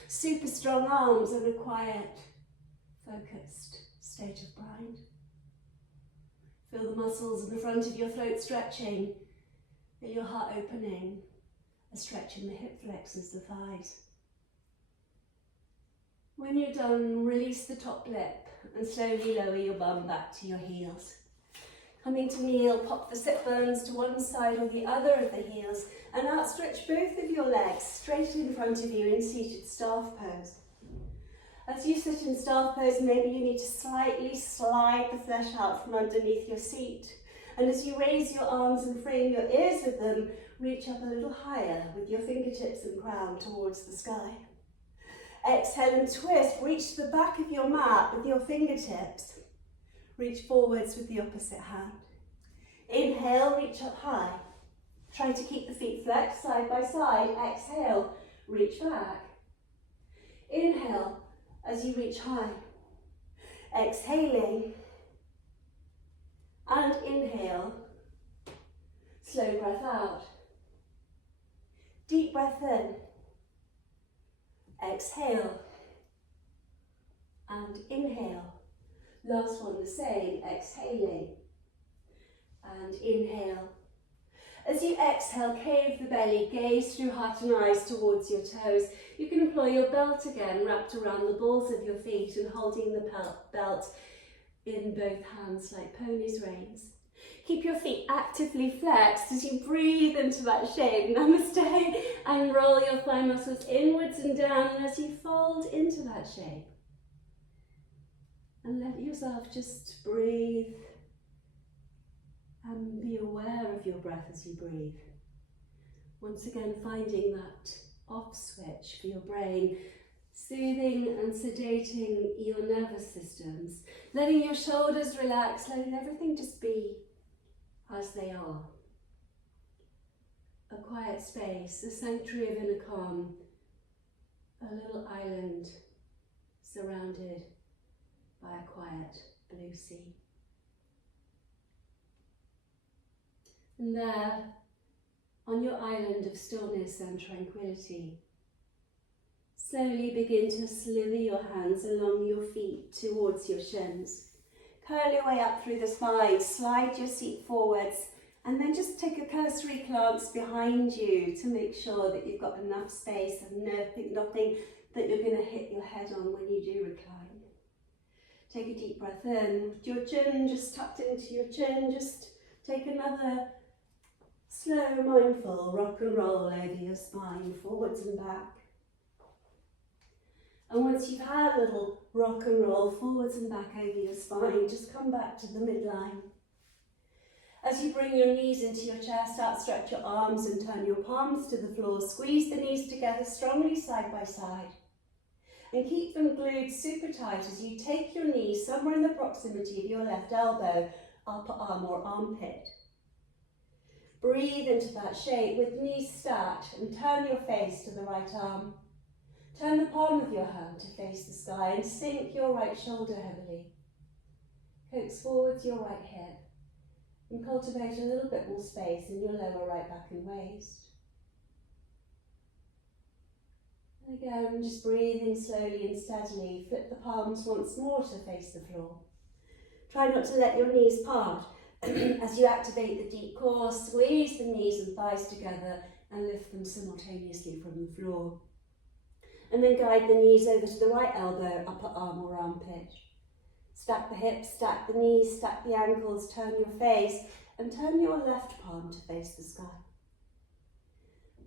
Super strong arms and a quiet, focused state of mind. Feel the muscles in the front of your throat stretching, feel your heart opening, and stretching the hip flexors, the thighs. When you're done, release the top lip and slowly lower your bum back to your heels. Coming to kneel, pop the sit bones to one side or the other of the heels and outstretch both of your legs straight in front of you in seated staff pose. As you sit in staff pose, maybe you need to slightly slide the flesh out from underneath your seat. And as you raise your arms and frame your ears with them, reach up a little higher with your fingertips and crown towards the sky. Exhale and twist. Reach the back of your mat with your fingertips. Reach forwards with the opposite hand. Inhale, reach up high. Try to keep the feet flexed side by side. Exhale, reach back. Inhale as you reach high. Exhaling. And inhale. Slow breath out. Deep breath in. Exhale. And inhale. Last one the same, exhaling. And inhale. As you exhale, cave the belly, gaze through heart and eyes towards your toes. You can employ your belt again, wrapped around the balls of your feet and holding the belt in both hands like ponies' reins. Keep your feet actively flexed as you breathe into that shape, Namaste, and roll your thigh muscles inwards and down as you fold into that shape. And let yourself just breathe and be aware of your breath as you breathe. Once again, finding that off switch for your brain, soothing and sedating your nervous systems, letting your shoulders relax, letting everything just be as they are. A quiet space, a sanctuary of inner calm, a little island surrounded by a quiet blue sea. And there, on your island of stillness and tranquility, slowly begin to slither your hands along your feet towards your shins. Curl your way up through the spine, slide your seat forwards, and then just take a cursory glance behind you to make sure that you've got enough space and nothing that you're going to hit your head on when you do recline. Take a deep breath in, with your chin just tucked into your chin. Just take another slow, mindful rock and roll over your spine, forwards and back. And once you've had a little rock and roll forwards and back over your spine, just come back to the midline. As you bring your knees into your chest, outstretch your arms and turn your palms to the floor. Squeeze the knees together strongly side by side. And keep them glued super tight as you take your knees somewhere in the proximity of your left elbow, upper arm or armpit. Breathe into that shape with knees stacked and turn your face to the right arm. Turn the palm of your hand to face the sky and sink your right shoulder heavily. Coax forwards your right hip and cultivate a little bit more space in your lower right back and waist. And again, just breathing slowly and steadily, flip the palms once more to face the floor. Try not to let your knees part. As you activate the deep core, squeeze the knees and thighs together and lift them simultaneously from the floor. And then guide the knees over to the right elbow, upper arm or armpit. Stack the hips, stack the knees, stack the ankles, turn your face and turn your left palm to face the sky.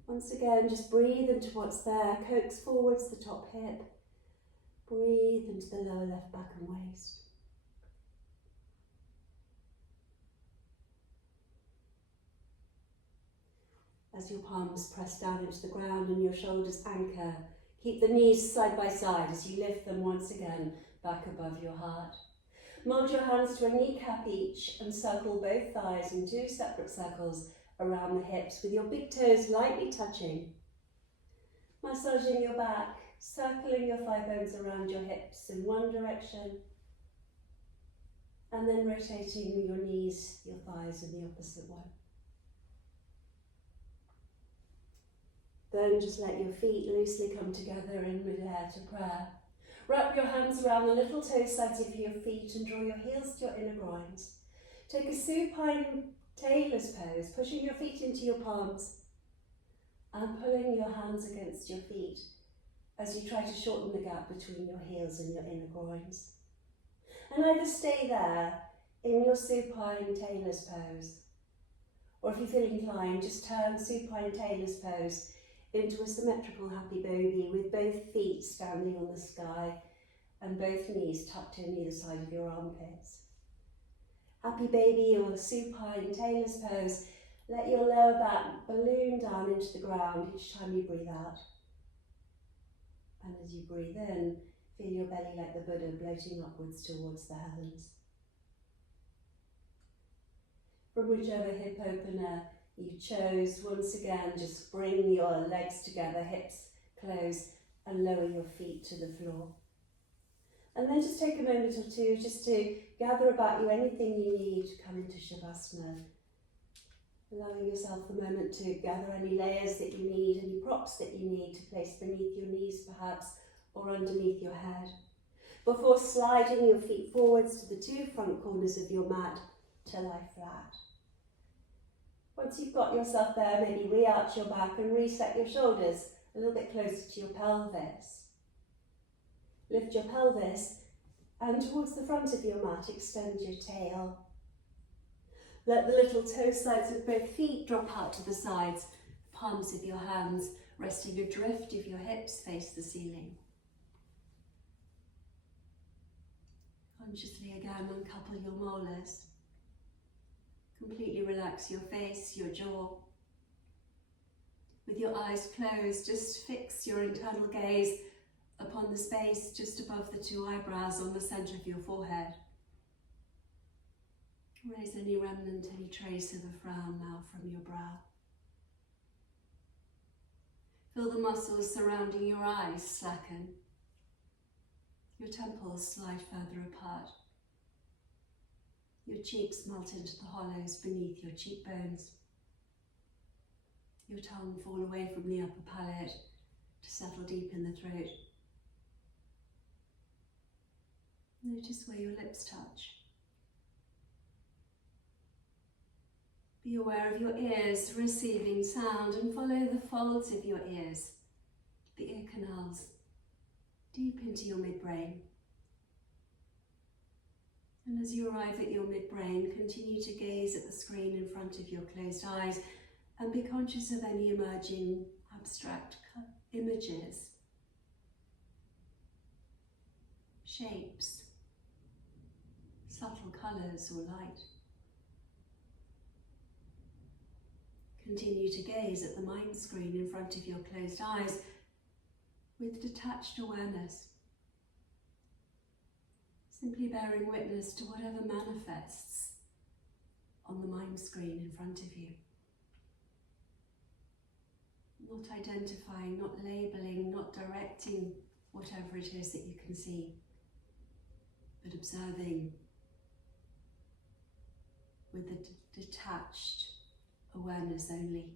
Once again, just breathe into what's there, coax forwards the top hip, breathe into the lower left back and waist. As your palms press down into the ground and your shoulders anchor, keep the knees side by side as you lift them once again back above your heart. Mold your hands to a kneecap each and circle both thighs in 2 separate circles around the hips with your big toes lightly touching. Massaging your back, circling your thigh bones around your hips in one direction and then rotating your knees, your thighs in the opposite one. Then just let your feet loosely come together in mid-air to prayer. Wrap your hands around the little toe sides of your feet and draw your heels to your inner groins. Take a supine tailor's pose, pushing your feet into your palms and pulling your hands against your feet as you try to shorten the gap between your heels and your inner groins. And either stay there in your supine tailor's pose, or if you feel inclined, just turn supine tailor's pose into a symmetrical happy baby with both feet standing on the sky and both knees tucked in either side of your armpits. Happy baby or supine tailor's pose, let your lower back balloon down into the ground each time you breathe out. And as you breathe in, feel your belly like the Buddha bloating upwards towards the heavens. From whichever hip opener you chose, once again, just bring your legs together, hips close, and lower your feet to the floor. And then just take a moment or two just to gather about you anything you need to come into Shavasana. Allowing yourself the moment to gather any layers that you need, any props that you need to place beneath your knees perhaps, or underneath your head. Before sliding your feet forwards to the 2 front corners of your mat to lie flat. Once you've got yourself there, maybe re-arch your back and reset your shoulders a little bit closer to your pelvis. Lift your pelvis and towards the front of your mat, extend your tail. Let the little toe sides of both feet drop out to the sides, palms of your hands resting adrift if your hips face the ceiling. Consciously again uncouple your molars. Completely relax your face, your jaw. With your eyes closed, just fix your internal gaze upon the space just above the 2 eyebrows on the centre of your forehead. Raise any remnant, any trace of a frown now from your brow. Feel the muscles surrounding your eyes slacken. Your temples slide further apart. Your cheeks melt into the hollows beneath your cheekbones. Your tongue fall away from the upper palate to settle deep in the throat. Notice where your lips touch. Be aware of your ears receiving sound and follow the folds of your ears, the ear canals, deep into your midbrain. And as you arrive at your midbrain, continue to gaze at the screen in front of your closed eyes and be conscious of any emerging abstract images, shapes, subtle colours or light. Continue to gaze at the mind screen in front of your closed eyes with detached awareness. Simply bearing witness to whatever manifests on the mind screen in front of you. Not identifying, not labeling, not directing whatever it is that you can see, but observing with a detached awareness only.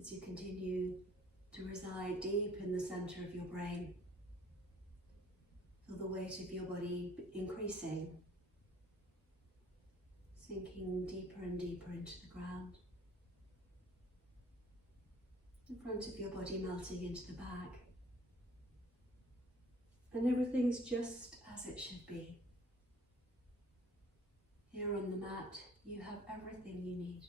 As you continue to reside deep in the center of your brain, feel the weight of your body increasing, sinking deeper and deeper into the ground. The front of your body melting into the back. And everything's just as it should be. Here on the mat, you have everything you need.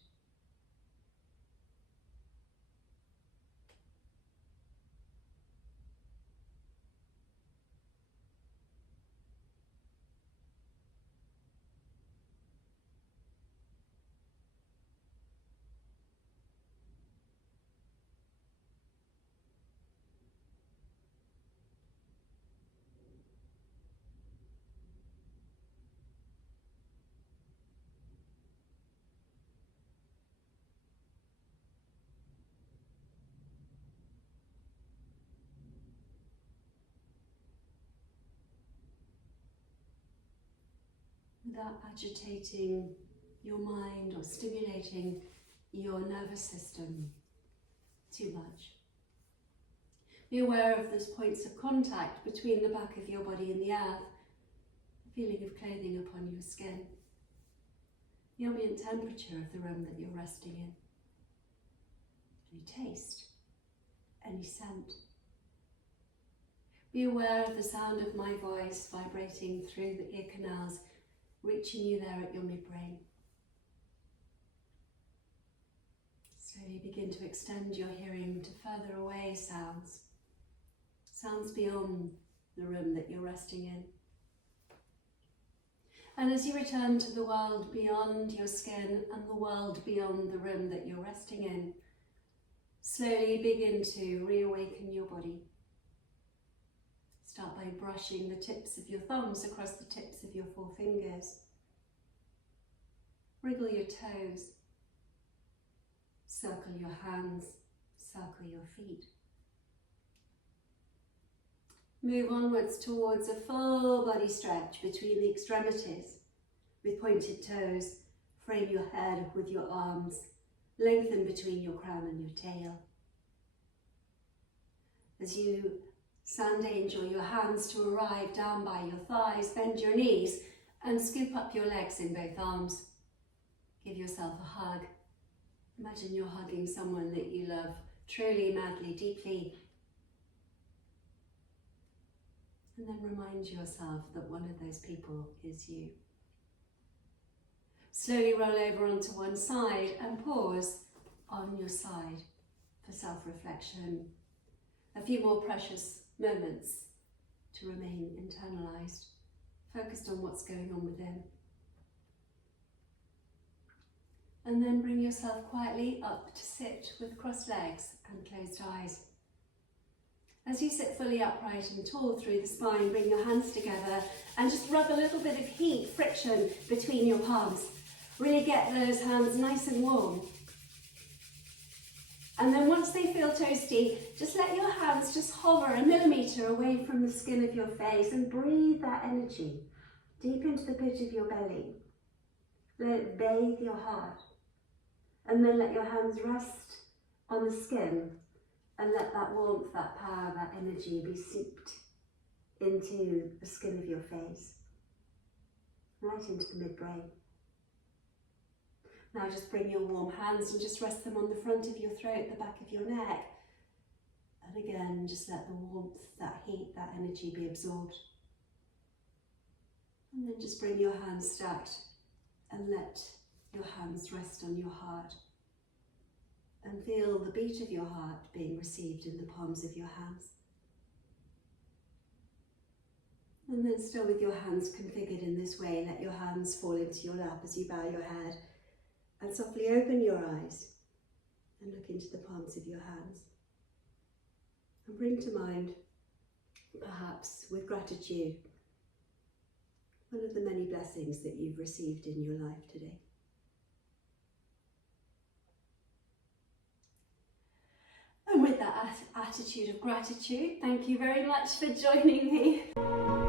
Without agitating your mind or stimulating your nervous system too much. Be aware of those points of contact between the back of your body and the earth, the feeling of clothing upon your skin, the ambient temperature of the room that you're resting in, any taste, any scent. Be aware of the sound of my voice vibrating through the ear canals, reaching you there at your midbrain. Slowly begin to extend your hearing to further away sounds, sounds beyond the room that you're resting in. And as you return to the world beyond your skin and the world beyond the room that you're resting in, slowly begin to reawaken your body. Start by brushing the tips of your thumbs across the tips of your forefingers. Wriggle your toes. Circle your hands. Circle your feet. Move onwards towards a full body stretch between the extremities with pointed toes. Frame your head with your arms. Lengthen between your crown and your tail. As you Sand angel your hands to arrive down by your thighs, bend your knees and scoop up your legs in both arms. Give yourself a hug. Imagine you're hugging someone that you love truly, madly, deeply. And then remind yourself that one of those people is you. Slowly roll over onto one side and pause on your side for self-reflection. A few more precious moments to remain internalized, focused on what's going on within. And then bring yourself quietly up to sit with crossed legs and closed eyes. As you sit fully upright and tall through the spine, bring your hands together and just rub a little bit of heat, friction between your palms. Really get those hands nice and warm. And then once they feel toasty, just let your hands just hover a millimetre away from the skin of your face and breathe that energy deep into the pit of your belly. Let it bathe your heart. And then let your hands rest on the skin and let that warmth, that power, that energy be seeped into the skin of your face, right into the midbrain. Now just bring your warm hands and just rest them on the front of your throat, the back of your neck. And again, just let the warmth, that heat, that energy be absorbed. And then just bring your hands stacked and let your hands rest on your heart. And feel the beat of your heart being received in the palms of your hands. And then still with your hands configured in this way, let your hands fall into your lap as you bow your head. And softly open your eyes and look into the palms of your hands. and bring to mind, perhaps with gratitude, one of the many blessings that you've received in your life today. And with that attitude of gratitude, thank you very much for joining me.